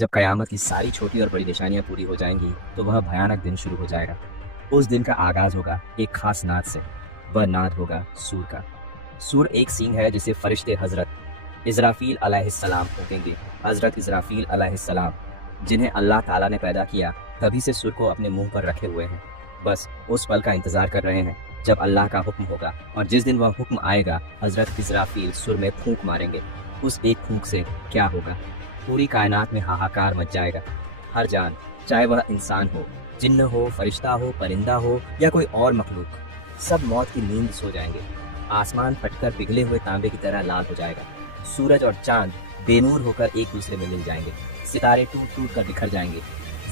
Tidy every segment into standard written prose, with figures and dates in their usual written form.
जब कयामत की सारी छोटी और बड़ी निशानियां पूरी हो जाएंगी तो वह भयानक दिन शुरू हो जाएगा। उस दिन का आगाज होगा एक खास नाद से। वह नाद होगा सूर का। सूर एक सींग है जिसे फरिश्ते हजरत इजराफील अलैहिस्सलाम फूकेंगे। हजरत इजराफील अलैहिस्सलाम, जिन्हें अल्लाह ताला ने पैदा किया, तभी से सूर को अपने मुंह पर रखे हुए हैं। बस उस पल का इंतजार कर रहे हैं जब अल्लाह का हुक्म होगा, और जिस दिन वह हुक्म आएगा हजरत इजराफील सूर में फूंक मारेंगे। उस एक फूंक से क्या होगा? पूरी कायनात में हाहाकार मच जाएगा। हर जान, चाहे वह इंसान हो, जिन्न हो, फरिश्ता हो, परिंदा हो या कोई और मखलूक, सब मौत की नींद सो जाएंगे। आसमान फटकर पिघले हुए तांबे की तरह लाल हो जाएगा। सूरज और चांद बेनूर होकर एक दूसरे में मिल जाएंगे। सितारे टूट टूट कर बिखर जाएंगे।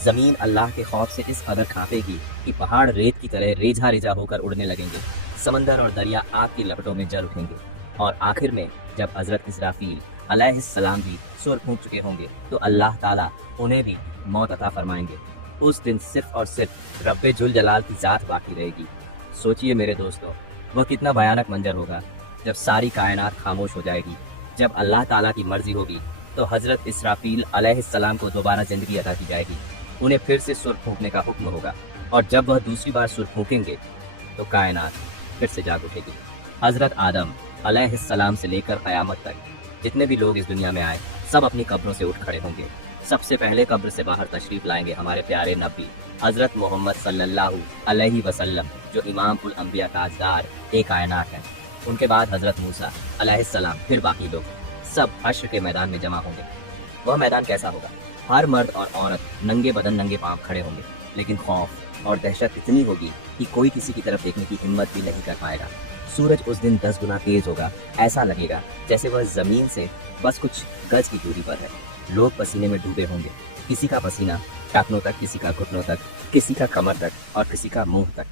जमीन अल्लाह के खौफ से इस कदर कांपेगी कि पहाड़ रेत की तरह रेझा रेझा होकर उड़ने लगेंगे। समंदर और दरिया आग की लपटों में जल उठेंगे। और आखिर में जब हजरत इस्राफील अलैहिस्सलाम भी सुर फूंक चुके होंगे तो अल्लाह ताला उन्हें भी मौत अता फरमाएंगे। उस दिन सिर्फ और सिर्फ रब्बे जुल जलाल की जात बाकी रहेगी। सोचिए मेरे दोस्तों, वह कितना भयानक मंजर होगा जब सारी कायनात खामोश हो जाएगी। जब अल्लाह ताला की मर्जी होगी तो हजरत इस्राफील अलैहिस्सलाम को दोबारा जिंदगी अता की जाएगी। उन्हें फिर से सुर फूंकने का हुक्म होगा, और जब वह दूसरी बार सुर फूंकेंगे तो कायनात फिर से जाग उठेगी। हजरत आदम अलैहिस्सलाम से लेकर क़यामत तक जितने भी लोग इस दुनिया में आए, सब अपनी कब्रों से उठ खड़े होंगे। सबसे पहले कब्र से बाहर तशरीफ लाएंगे हमारे प्यारे नबी हजरत मोहम्मद सल्लल्लाहु अलैहि वसल्लम, जो इमाम उल अंबिया ताजदार एक कायनात है। उनके बाद हजरत मूसा अलैहिस्सलाम, फिर बाकी लोग सब हश्र के मैदान में जमा होंगे। वह मैदान कैसा होगा? हर मर्द और औरत नंगे बदन नंगे पांव खड़े होंगे, लेकिन खौफ और दहशत इतनी होगी कि कोई किसी की तरफ देखने की हिम्मत भी नहीं कर पाएगा। सूरज उस दिन 10 गुना तेज होगा। ऐसा लगेगा जैसे वह जमीन से बस कुछ गज की दूरी पर है। लोग पसीने में डूबे होंगे। किसी का पसीना टाखनों तक, किसी का घुटनों तक, किसी का कमर तक और किसी का मुंह तक।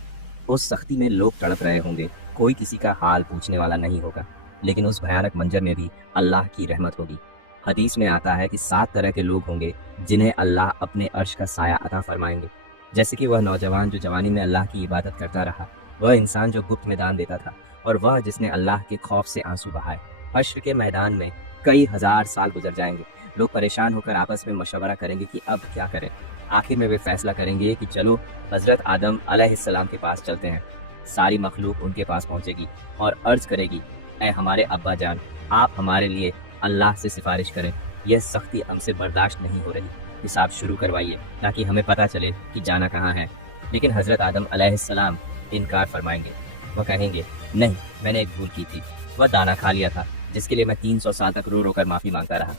उस सख्ती में लोग तड़प रहे होंगे। कोई किसी का हाल पूछने वाला नहीं होगा। लेकिन उस भयानक मंजर में भी अल्लाह की रहमत होगी। हदीस में आता है कि 7 तरह के लोग होंगे जिन्हें अल्लाह अपने अर्श का साया अता फरमाएंगे। जैसे कि वह नौजवान जो जवानी में अल्लाह की इबादत करता रहा, वह इंसान जो गुप्त में दान देता था, और वह जिसने अल्लाह के खौफ से आंसू बहाए। हश्र के मैदान में कई हजार साल गुजर जाएंगे। लोग परेशान होकर आपस में मशवरा करेंगे कि अब क्या करें। आखिर में वे फैसला करेंगे कि चलो हजरत आदम अलैहिस्सलाम के पास चलते हैं। सारी मखलूक उनके पास पहुंचेगी और अर्ज करेगी, ऐ हमारे अब्बा जान, आप हमारे लिए अल्लाह से सिफारिश करें। यह सख्ती हमसे बर्दाश्त नहीं हो रही। हिसाब शुरू करवाइए ताकि हमें पता चले कि जाना कहाँ है। लेकिन हजरत आदम अलैहिस्सलाम इनकार फरमाएंगे। वह कहेंगे, नहीं, मैंने एक भूल की थी। वह दाना खा लिया था जिसके लिए मैं 300 साल तक रो रो कर माफ़ी मांगता रहा।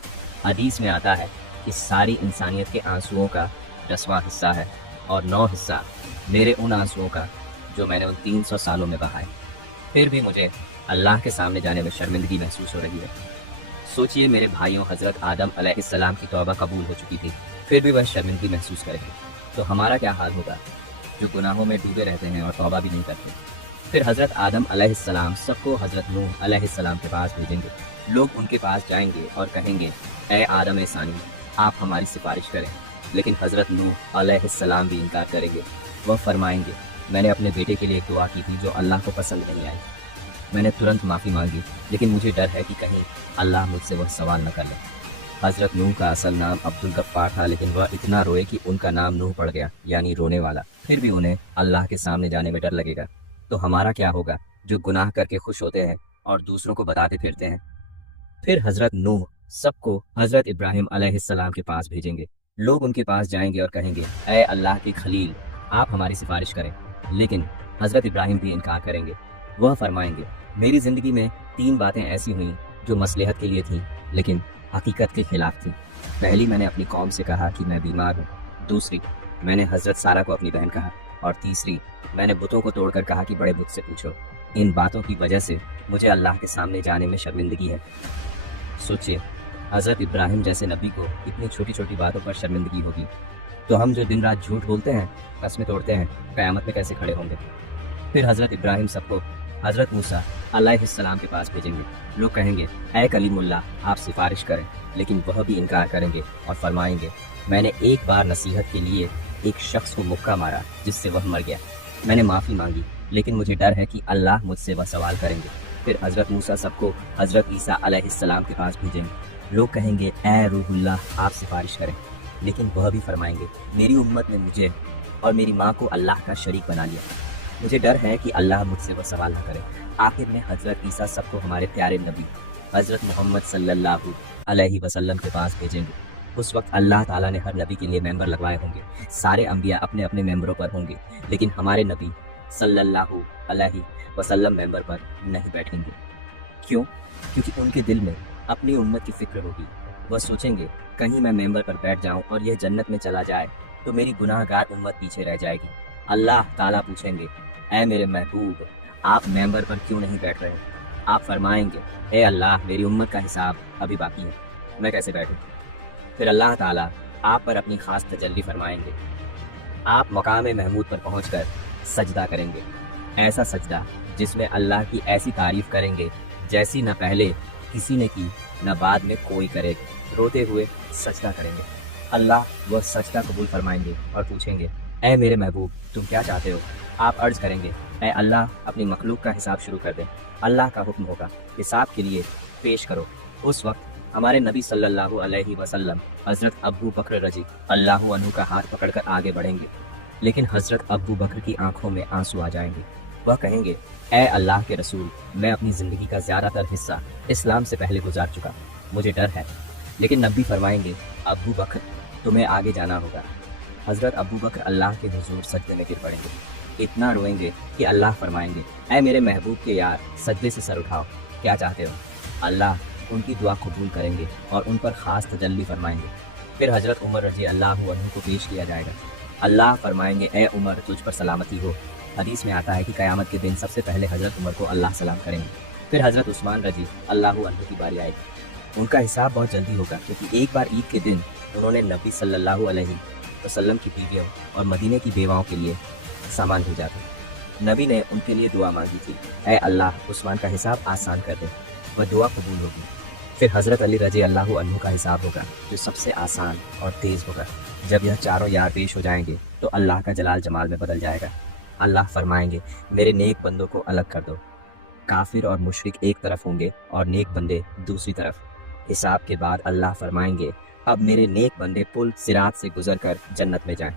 हदीस में आता है कि सारी इंसानियत के आंसुओं का 10वां हिस्सा है और 9 हिस्सा मेरे उन आंसुओं का जो मैंने उन 300 सालों में बहाए। फिर भी मुझे अल्लाह के सामने जाने में शर्मिंदगी महसूस हो रही है। सोचिए मेरे भाइयों, हजरत आदम अलैहिस्सलाम की तौबा कबूल हो चुकी थी, फिर भी वह शर्मिंदगी महसूस करेंगे, तो हमारा क्या हाल होगा जो गुनाहों में डूबे रहते हैं और तौबा भी नहीं करते। फिर हजरत आदम अलैहिस्सलाम सबको हजरत नूह अलैहिस्सलाम के पास भेजेंगे। लोग उनके पास जाएंगे और कहेंगे, ऐ आदम सानी, आप हमारी सिफारिश करें। लेकिन हजरत नूह अलैहिस्सलाम भी इनकार करेंगे। वह फरमाएंगे, मैंने अपने बेटे के लिए एक दुआ की थी जो अल्लाह को पसंद नहीं आई। मैंने तुरंत माफ़ी मांगी, लेकिन मुझे डर है कि कहीं अल्लाह मुझसे वह सवाल न कर ले। हजरत नूह का असल नाम अब्दुल गफ्फार था, लेकिन वह इतना रोए कि उनका नाम नूह पड़ गया, यानी रोने वाला। फिर भी उन्हें अल्लाह के सामने जाने में डर लगेगा। तो हमारा क्या होगा जो गुनाह करके खुश होते हैं और दूसरों को बताते फिरते हैं। फिर हजरत नूह सबको हजरत इब्राहिम अलैहिस्सलाम के पास भेजेंगे। लोग उनके पास जाएंगे और कहेंगे, ऐ अल्लाह के खलील, आप हमारी सिफारिश करें। लेकिन हजरत इब्राहिम भी इनकार करेंगे। वह फरमाएंगे, मेरी ज़िंदगी में 3 बातें ऐसी हुई जो मसलहत के लिए थीं, लेकिन हकीकत के खिलाफ थीं। पहली, मैंने अपनी कौम से कहा कि मैं बीमार हूँ। दूसरी, मैंने हजरत सारा को अपनी बहन कहा। और तीसरी, मैंने बुतों को तोड़कर कहा कि बड़े बुत से पूछो। इन बातों की वजह से मुझे अल्लाह के सामने जाने में शर्मिंदगी है। सोचिए, हजरत इब्राहिम जैसे नबी को इतनी छोटी छोटी बातों पर शर्मिंदगी होगी, तो हम जो दिन रात झूठ बोलते हैं, कस्में तोड़ते हैं, क़यामत में कैसे खड़े होंगे। फिर हजरत इब्राहिम सबको हजरत मूसा अलैहिस्सलाम के पास भेजेंगे। लोग कहेंगे, ऐ कलीमुल्लाह, आप सिफारिश करें। लेकिन वह भी इनकार करेंगे और फरमाएंगे, मैंने एक बार नसीहत के लिए एक शख्स को मुक्का मारा जिससे वह मर गया। मैंने माफ़ी मांगी, लेकिन मुझे डर है कि अल्लाह मुझसे वह सवाल करेंगे। फिर हजरत मूसा सबको हजरत ईसा अलैहिस्सलाम के पास भेजेंगे। लोग कहेंगे, ऐ रूहुल्लाह, आप सिफारिश करें। लेकिन वह भी फरमाएंगे, मेरी उम्मत ने मुझे और मेरी माँ को अल्लाह का शरीक बना लिया। मुझे डर है कि अल्लाह मुझसे वो सवाल न करे। आखिर में हज़रत ईसा सबको हमारे प्यारे नबी हज़रत मोहम्मद सल्लल्लाहु अलैहि वसल्लम के पास भेजेंगे। उस वक्त अल्लाह ताला ने हर नबी के लिए मेंबर लगवाए होंगे। सारे अंबिया अपने अपने मेंबरों पर होंगे, लेकिन हमारे नबी सल्लल्लाहु अलैहि वसल्लम मेंबर पर नहीं बैठेंगे। क्यों? क्योंकि उनके दिल में अपनी उम्मत की फिक्र होगी। वह सोचेंगे, कहीं मैं मेंबर पर बैठ जाऊं और यह जन्नत में चला जाए तो मेरी गुनाहगार उम्मत पीछे रह जाएगी। अल्लाह ताला पूछेंगे, ऐ मेरे महबूब, आप मेंबर पर क्यों नहीं बैठ रहे? आप फरमाएंगे, ए अल्लाह, मेरी उम्मत का हिसाब अभी बाकी है, मैं कैसे बैठूं? फिर अल्लाह ताला आप पर अपनी खास तजल्ली फरमाएंगे। आप मकाम महमूद पर पहुंचकर सजदा करेंगे, ऐसा सजदा जिसमें अल्लाह की ऐसी तारीफ करेंगे जैसी न पहले किसी ने की न बाद में कोई करे। रोते हुए सजदा करेंगे। अल्लाह वह सजदा कबूल फरमाएंगे और पूछेंगे, ऐ मेरे महबूब, तुम क्या चाहते हो? आप अर्ज करेंगे, ऐ अल्लाह, अपनी मखलूक का हिसाब शुरू कर दे। अल्लाह का हुक्म होगा, हिसाब के लिए पेश करो। उस वक्त हमारे नबी सल्लल्लाहु अलैहि वसल्लम हज़रत अबू बकर रजी अल्लाहु अन्हु का हाथ पकड़कर आगे बढ़ेंगे, लेकिन हज़रत अबू बकर की आंखों में आंसू आ जाएंगे। वह कहेंगे, ऐ अल्लाह के रसूल, मैं अपनी ज़िंदगी का ज़्यादातर हिस्सा इस्लाम से पहले गुजार चुका, मुझे डर है। लेकिन नबी फरमाएंगे, अबू बकर, तुम्हें आगे जाना होगा। हज़रत अबू बकर अल्लाह के हुजूर सजदे में गिर पड़ेंगे, इतना रोएंगे कि अल्लाह फरमाएंगे, ऐ मेरे महबूब के यार, सजदे से सर उठाओ, क्या चाहते हो? अल्लाह उनकी दुआ कबूल करेंगे और उन पर ख़ास तजल्ली फरमाएंगे। फिर हज़रत उमर रजी अल्लाहु अन्हु को पेश किया जाएगा। अल्लाह फरमाएंगे, ए उमर, तुझ पर सलामती हो। हदीस में आता है कि क़यामत के दिन सबसे पहले हज़रत उमर को अल्लाह सलाम करेंगे। फिर हज़रत उस्मान रजी अल्लाहु अन्हु की बारी आएगी। उनका हिसाब बहुत जल्दी होगा, क्योंकि एक बार ईद के दिन उन्होंने नबी सल्लल्लाहु अलैहि वसल्लम की बीवियों और मदीने की बेवाओं के लिए सामान भेजा था। नबी ने उनके लिए दुआ मांगी थी, ऐ अल्लाह, उस्मान का हिसाब आसान कर दे। वह दुआ कबूल होगी। फिर हज़रत अली रजी अल्लाहु अन्हु का हिसाब होगा, जो सबसे आसान और तेज़ होगा। जब यह चारों यार पेश हो जाएंगे तो अल्लाह का जलाल जमाल में बदल जाएगा। अल्लाह फरमाएंगे, मेरे नेक बंदों को अलग कर दो। काफिर और मुशरिक एक तरफ होंगे और नेक बंदे दूसरी तरफ। हिसाब के बाद अल्लाह फरमाएंगे, अब मेरे नेक बंदे पुल सिरात से गुजर कर जन्नत में जाएं।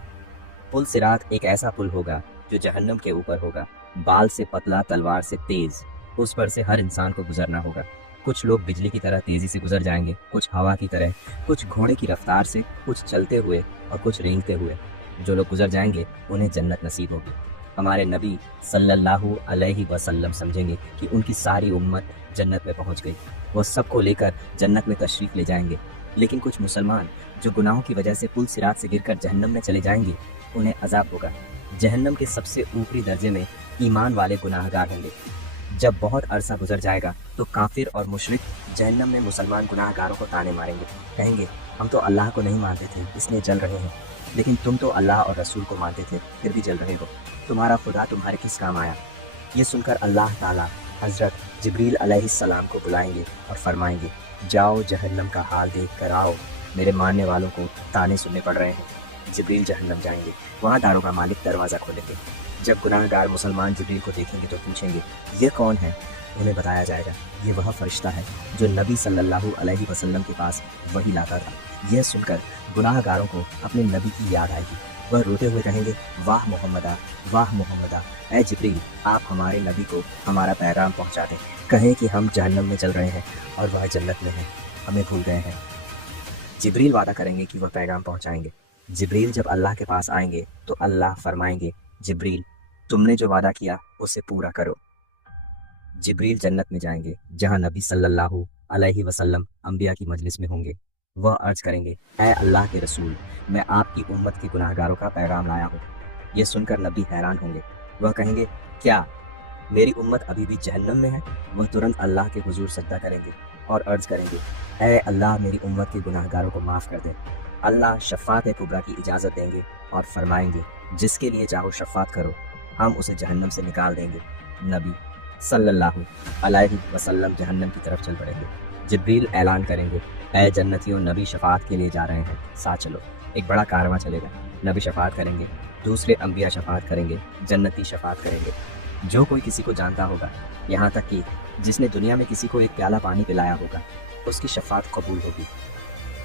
पुल सिरात एक ऐसा पुल होगा जो जहन्नम के ऊपर होगा, बाल से पतला, तलवार से तेज। उस पर से हर इंसान को गुजरना होगा। कुछ लोग बिजली की तरह तेजी से गुजर जाएंगे, कुछ हवा की तरह, कुछ घोड़े की रफ्तार से, कुछ चलते हुए और कुछ रेंगते हुए। जो लोग गुजर जाएंगे उन्हें जन्नत नसीब होगी। हमारे नबी सल्लल्लाहु अलैहि वसल्लम समझेंगे कि उनकी सारी उम्मत जन्नत में पहुंच गई। वो सबको लेकर जन्नत में तशरीफ ले जाएंगे। लेकिन कुछ मुसलमान जो गुनाहों की वजह से पुल सिरात से गिरकर जहन्नम में चले जाएंगे, उन्हें अजाब होगा। जहन्नम के सबसे ऊपरी दर्जे में ईमान वाले गुनाहगार होंगे। जब बहुत अरसा गुजर जाएगा तो काफिर और मुशरिक जहन्नम में मुसलमान गुनाहगारों को ताने मारेंगे, कहेंगे, हम तो अल्लाह को नहीं मानते थे, इसलिए जल रहे हैं। लेकिन तुम तो अल्लाह और रसूल को मानते थे, फिर भी जल रहे हो। तुम्हारा खुदा तुम्हारे किस काम आया? ये सुनकर अल्लाह ताला हज़रत जिब्रील अलैहिस्सलाम को बुलाएंगे और फरमाएंगे, जाओ जहन्नम का हाल देख कर आओ, मेरे मानने वालों को ताने सुनने पड़ रहे हैं। जिब्रील जहन्नम जाएंगे, वहाँ दारोगा मालिक दरवाज़ा खोलेंगे। जब गुनाहगार मुसलमान जिब्रील को देखेंगे तो पूछेंगे, ये कौन है? उन्हें बताया जाएगा, ये वह फरिश्ता है जो नबी सल्लल्लाहु अलैहि वसल्लम के पास वही लाता था। यह सुनकर गुनाहगारों को अपने नबी की याद आएगी। वह रोते हुए कहेंगे, वाह मोहम्मदा, वाह मोहम्मदा, ऐ जिब्रील, आप हमारे नबी को हमारा पैगाम पहुंचा दें। कहें कि हम जहन्नम में चल रहे हैं और वह जन्नत में है, हमें भूल गए हैं। जिब्रील वादा करेंगे कि वह पैगाम पहुंचाएंगे। जिब्रील जब अल्लाह के पास आएंगे तो अल्लाह फरमाएंगे, जिब्रील, तुमने जो वादा किया उसे पूरा करो। जिब्रील जन्नत में जाएंगे, जहां नबी सल्लल्लाहु अलैहि वसल्लम अंबिया की मजलिस में होंगे। वह अर्ज करेंगे, ऐ अल्लाह के रसूल, मैं आपकी उम्मत के गुनाहगारों का पैगाम लाया हूँ। यह सुनकर नबी हैरान होंगे। वह कहेंगे, क्या मेरी उम्मत अभी भी जहन्नम में है? वह तुरंत अल्लाह के हुजूर सजदा करेंगे और अर्ज करेंगे, ऐ अल्लाह, मेरी उम्मत के गुनाहगारों को माफ़ कर दे। अल्लाह शफ़ात कुबरा की इजाज़त देंगे और फरमाएंगे, जिसके लिए चाहो शफ़ात करो, हम उसे जहन्नम से निकाल देंगे। नबी सल्लल्लाहु अलैहि वसल्लम जहन्नम की तरफ चल पड़ेंगे। जिब्रील ऐलान करेंगे, ऐ जन्नतियों, नबी शफ़ात के लिए जा रहे हैं, साथ चलो। एक बड़ा कारवां चलेगा। नबी शफ़ात करेंगे, दूसरे अंबिया शफ़ात करेंगे, जन्नती शफ़ात करेंगे। जो कोई किसी को जानता होगा, यहाँ तक कि जिसने दुनिया में किसी को एक प्याला पानी पिलाया होगा, उसकी शफ़ात कबूल होगी।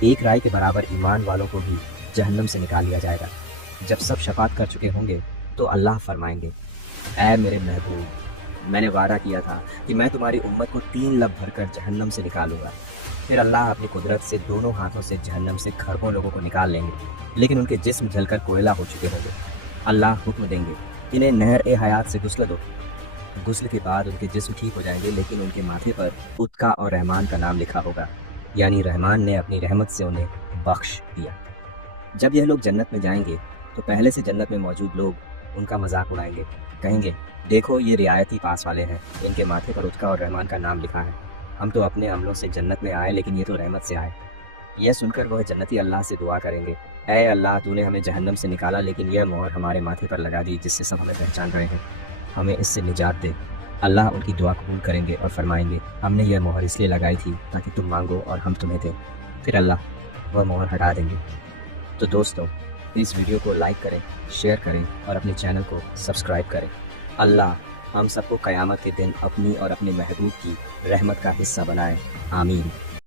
एक राय के बराबर ईमान वालों को भी जहन्नम से निकाल लिया जाएगा। जब सब शफात कर चुके होंगे तो अल्लाह फरमाएंगे, ऐ मेरे महबूब, मैंने वादा किया था कि मैं तुम्हारी उम्मत को 3 लब भरकर जहन्नम से निकालूंगा। फिर अल्लाह अपनी कुदरत से दोनों हाथों से जहन्नम से खरबों लोगों को निकाल लेंगे, लेकिन उनके जिस्म जलकर कोयला हो चुके होंगे। अल्लाह हुक्म देंगे, इन्हें नहर ए हयात से गुस्ल दो। गुस्ल के बाद उनके जिस्म ठीक हो जाएंगे, लेकिन उनके माथे पर उत्का और रहमान का नाम लिखा होगा, यानी रहमान ने अपनी रहमत से उन्हें बख्श दिया। जब यह लोग जन्नत में जाएंगे तो पहले से जन्नत में मौजूद लोग उनका मजाक उड़ाएंगे, कहेंगे, देखो ये रियायती पास वाले हैं, इनके माथे पर उत्का और रहमान का नाम लिखा है। हम तो अपने अमलों से जन्नत में आए, लेकिन ये तो रहमत से आए। यह सुनकर वह जन्नती अल्लाह से दुआ करेंगे, ऐ अल्लाह, तूने हमें जहन्नम से निकाला, लेकिन यह मोहर हमारे माथे पर लगा दी जिससे सब हमें पहचान रहे हैं, हमें इससे निजात दे। अल्लाह उनकी दुआ कबूल करेंगे और फरमाएंगे, हमने यह मोहर इसलिए लगाई थी ताकि तुम मांगो और हम तुम्हें दें। फिर अल्लाह वह मोहर हटा देंगे। तो दोस्तों, इस वीडियो को लाइक करें, शेयर करें और अपने चैनल को सब्सक्राइब करें। अल्लाह हम सबको क़यामत के दिन अपनी और अपने महबूब की रहमत का हिस्सा बनाए। आमीन।